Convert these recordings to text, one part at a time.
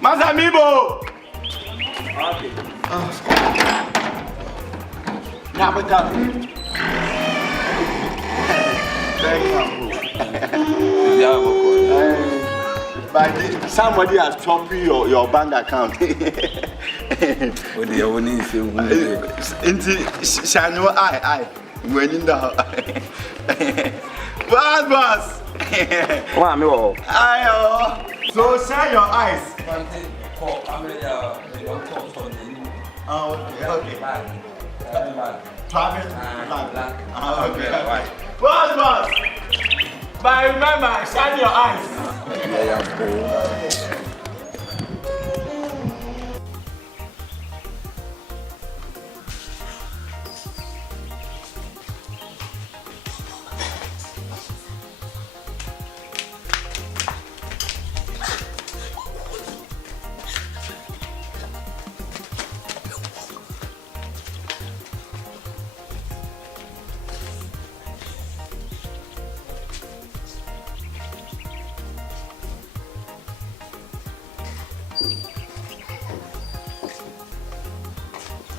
Mazamibo. Okay. Now we come. But somebody has chopped your bank account. What do you want to Into Shano, I when in the boss. Come on, So shine your eyes. Oh, okay. Private black. Okay. Boss. But remember, shine your eyes.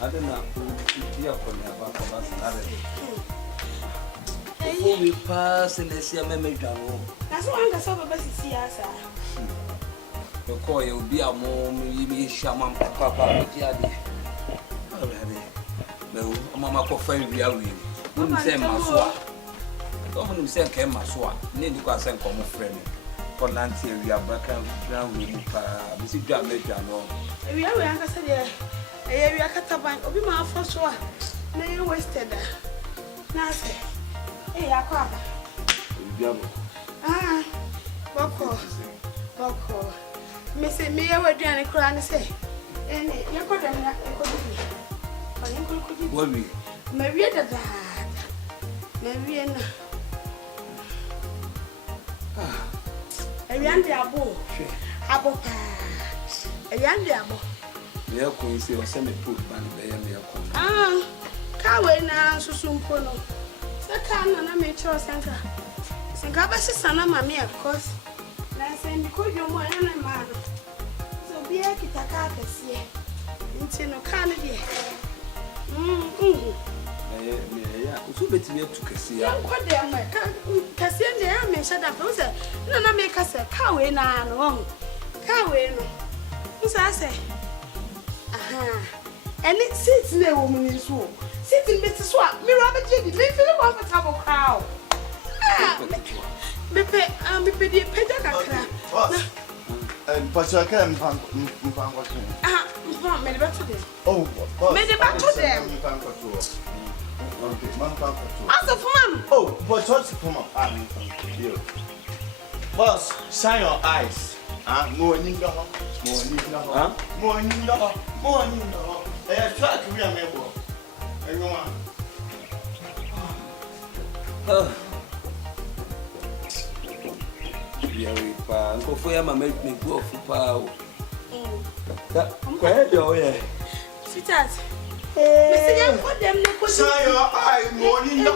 I don't know. Before we pass in the sea, That's why I'm so best to see us. The call will be a mom, you be shaman, papa, no, Mamma Coffee, we are real. Wouldn't say Maswa. Don't say Kem Maswa, need to send common friend. For Nancy, we are back around with Mrs. Jamaica. We are said, we are Cataban, Obi my first one. No, you wasted that. Nancy, hey, I call. Ah, Boko. Missy, me, I would do any cry and say, and you could have what we Maria the bad. Mariana. A young diabo. Abo pa. A young diabo. we are going to see or send a put band there. Ah, Kawe na Susumpono. Sakan and I made sure Santa. Sankabas Sana Mamma, of course. I say, because you're more than a man. So be a kitaka, see. Into no candy. So bet me to Cassia. What they are, Cassian, they are mentioned up. No, no, make us a cow in a wrong. Cow in. Who's I say? Aha. And it sits in a woman's room. Sitting Mr. Swap, me Robert Jenny, they feel a comfortable crowd. Ah, me pay the pedacra. But I can't find Ah, made back to them. Oh, Made it back to them. Okay, man, As of mum. oh, but what's from a family? Boss, shine your eyes. Morning, morning. I try to remember. Everyone. Go for your mamma, make me go for power. Where do you? Sweetheart. Shine your eyes, morning.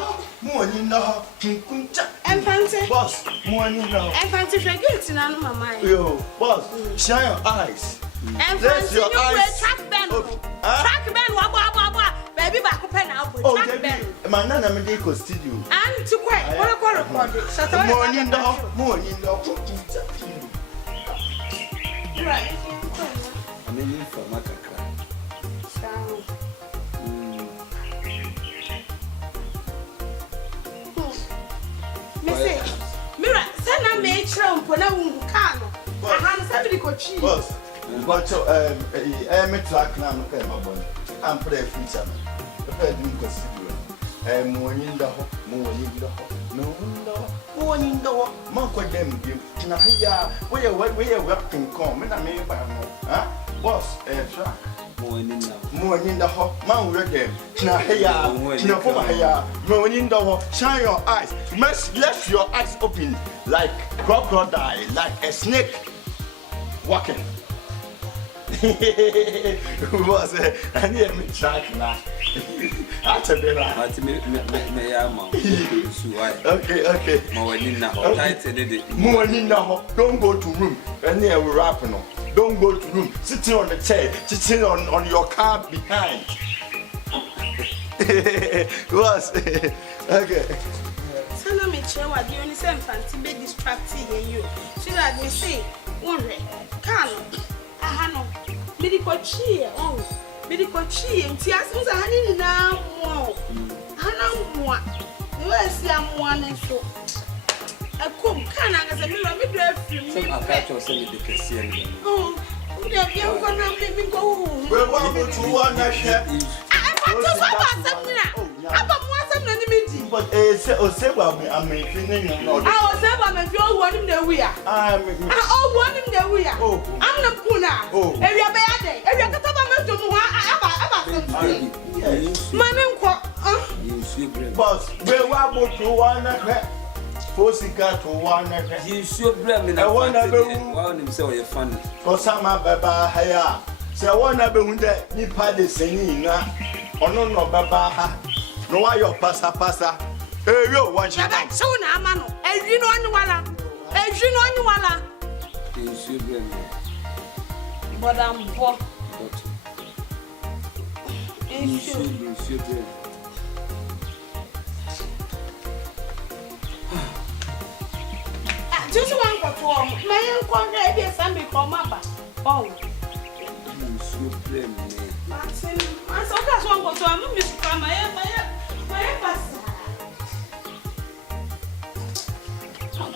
Infante. Boss, morning. Infante, forget in my mind. Yo, boss, shine your eyes. Infante, your eyes. Track band. Track band, baby, back up and out. Track band. My nana made a studio. And to quite. What a quarter for this. Morning. Right. I mean, for my crack. Missy, Mira, send a major on Pona Cano. I have somebody could cheat. Boss, but I'm a track now. I'm pretty future. The bedroom consider. Morning, no, Monk with them. Now, here, where you're working, come, and I may buy more. Huh? Boss, track. Morning, the hot man with them. Now, here, morning, the hot. Shine your eyes. Let your eyes open like crocodile, like a snake walking. Was I near me track now? After the okay. Morning now. Don't go to room. And here we're wrapping up. don't go to room, sitting on the chair, sitting on your car behind. Was okay. Tell me, chair, what you only say, Fancy, be distracting you. So that me say, one way, can I know, medical cheer, oh, medical cheer, and tears, I need now more. I know more. You will see I'm one and so. I come, can I as a mirror, me drive you. Some are catch or send the Cassian. Oh, we have young one, let me go. We're welcome to one share. I'm just something. I'm but say I'm making I was ever if you all want him the we are. I all want him the we are. I'm not Kuna. If you're bad, if you're to boss, we're welcome to one Fosica to one. You should blame me. I want to be so fun. For some baba haya. Say one of the Nipa de Senina. Or no baba. No, why your passa. Hey, yo, one shot. So now, Mano. And you know, and you know, you should blame me. But I'm poor. You should blame. Just one for 12. My uncle gave me some before Mapa. Oh, You should blame me. Martin, I saw that one for 12. I'm Miss Kama, my pastor.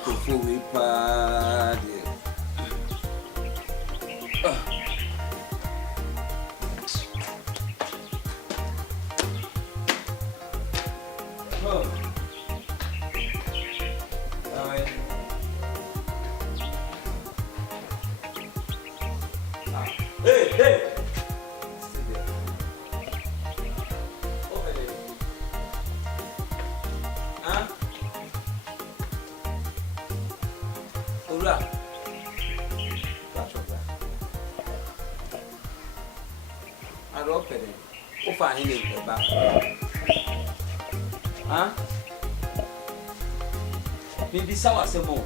Before we party. Hey! Sit there. Over there. Huh? Ora. Catch up there. I don't pay them. Who find him in the back? Huh? Maybe someone say more.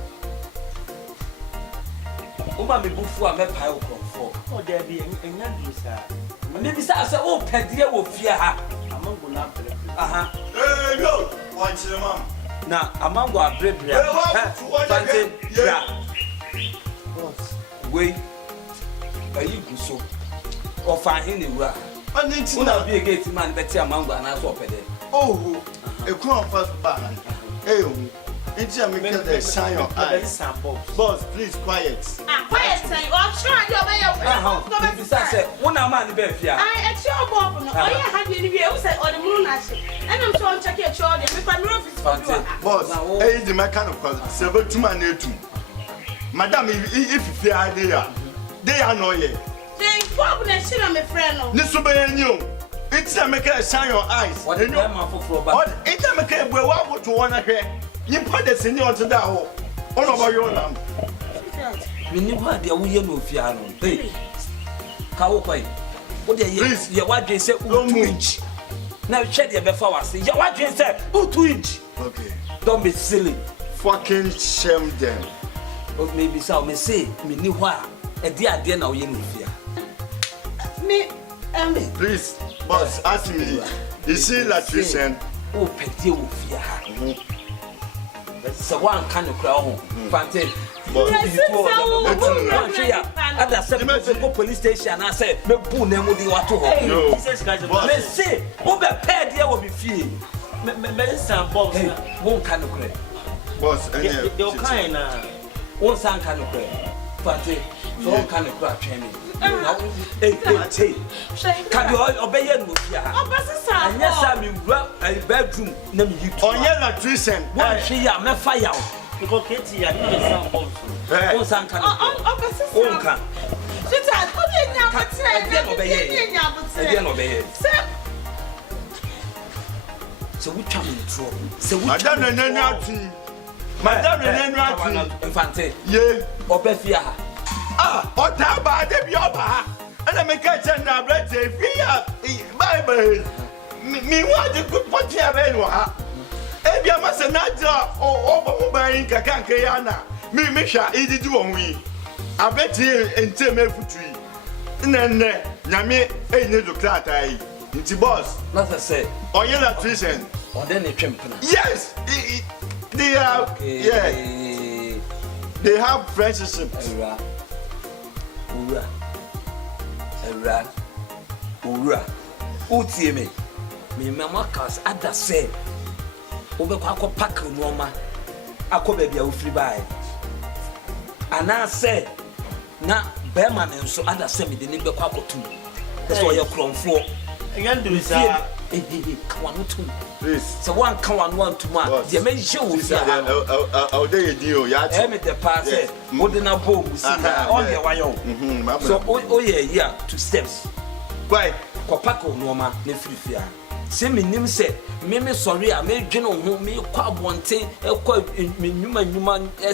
Uma me bufu a me pai okrofo. Oh, there be a young sir. Maybe say oh pedie wo fia ha. Amango na pele. Aha. Hey, yo, one to the mom. Na amango abrebra. Fante bra. Boss. We ayi guso. O fa hin ni wura. And it's Una not be a gate man beti amango na so pede. oh, a crown first band. Hey, it's a make the shine your eyes. Boss, please quiet. Quiet, say, or try your way of Maybe say una man be fia. I at your bob. Oh, yeah, had you say, or the moon, and I'm trying to check your children. If I'm not Boss, hey, the mechanic was 7 man. Madam, if you fear idea, they are no yet. Then, what would I see on my friend? This will be new. It's a make a shine your eyes. What the man for But it's a make a boy, what would you want to hear? You put the senior to that hole. All over your lamb. me ni wa de wo ye no fia no. Hey. Ka wo kwai. Wo de ye ye wadwen se 2 inch. Na hwe de be fa wase. Ye wadwen se 2 inch. Okay. Don't be silly. Fucking shame them. Or maybe so me say me ni ho a e de ade na wo ye no fia. Me, Please, boss, ask me. Is she electrician? Oh, pedie wo fia ha. So one can you cry home. Fante. Go police station and say me bu na mu di wato ho. Me say wo be pay there wo be fie. Me san boss na. Won can you cry. Boss, The kind na. Won san can you cry. Fante. So one can you cry training. Hey. Can you obey no fia? And yes I mean bedroom na me you. Onye electrician. One she ya me fire. Because Katie, I need some boss. Won san can you cry. Won can. So we come in trouble. So we Madam Nenati. Madam Nenati. Infante. Yeah. Obefia. Otaba de bioba. And I make a tender bread. Fear. Bible. Me want to put what you have anywhere. If you must not draw or over in Kakankiana. Me, Misha, it is doing we. I bet you and tell me for tree. Nene, Nami, ain't no clatai. It's a boss. Not I say. Or you're not treason. Or then a champion. Yes, they have. Yeah, they have friendship. Ura. Utie me. Me mama cause ada say. Obekwa akọ pack nuoma. Akọ baby a free buy. Ana say na bema ne nso ada say me de ne bekwa akotum. That's why you kromfo. Again do say kawanu tum. Please. So one kawanu to ma. The men show we I'll do a deal. Yeah, me the pass it. Modena bomb see all the wayo. So oh yeah, 2 steps. Why? Kopako nuoma ne free se me nim se me sorry a me dwene ho me kwa bonte kwa nyuma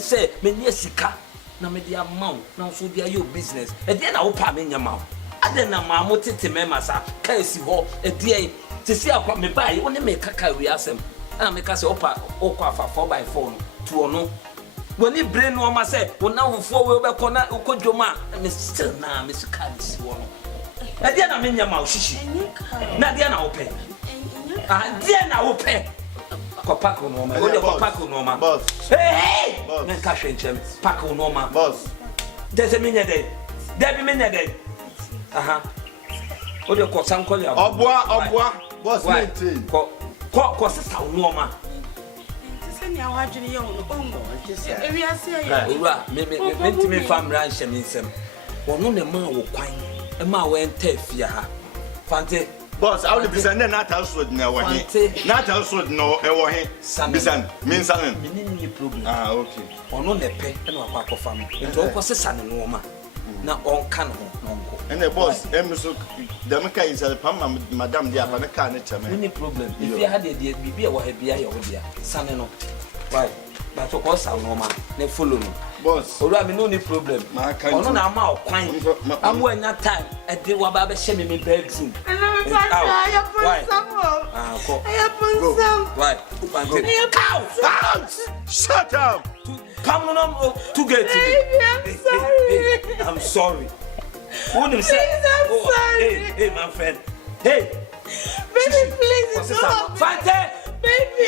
se me ne sika na me dia maw na so dia yo business e dia na wo pa me nyama ade na ma mo tete me masa ka esi ho e dia se si akwa me bai wo ne me kaka wi asem na me ka se opa okwa fa 4x4 to ono woni brain no ma se wo na wo fo we be kona ukodwoma me still na me sika ni si wo no e dia na me nyama o shishi na dia na wo pe dia na wo pe kopako no ma wo de kopako no ma Boss. Hey me ka hwenchem pako no ma Boss. There's a minute day. There be minute day. Aha. O de ko sankole abo. Obwa. Boss maintain. Ko sesa no ma. Send your watch in your own. Maybe I say, Ura, me famra nhyem nsem. Wono ne ma wo kwan. E ma wo entafia ha. Fante. Boss, I will be sending that household now. Not household no, Bisan, means something. Me problem. Ah, okay. Ono ne pe e na akwa fam. Nto ko sesa ne no ma. Na on kan ho nonko. And the boss, so the Maka is a pam, Madame Diabana can it. Any problem. If you had a dear bibi or hebia your dear. Sane no. Why? But of course I'm normal. Ne follow me. Boss. Ora me no any problem. Ono na ma kwan. Am when that time e dey wa ba be hye me bedroom. And I'm trying to Why? Cow! Shut up! Come on, to get to me. I'm sorry. I'm sorry. Hey, my friend. Hey. Baby, please stop. Fante. Baby,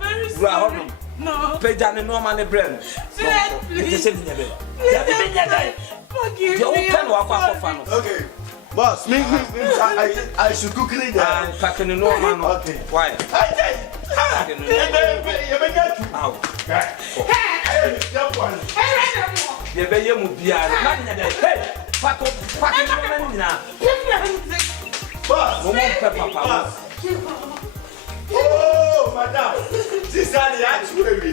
very sorry. No. Pay down the normal brain. Please. Forgive me. Okay. Boss, me, I should cook it there. Packing the normal. Okay. Why? Oh, madam, this is the actual way.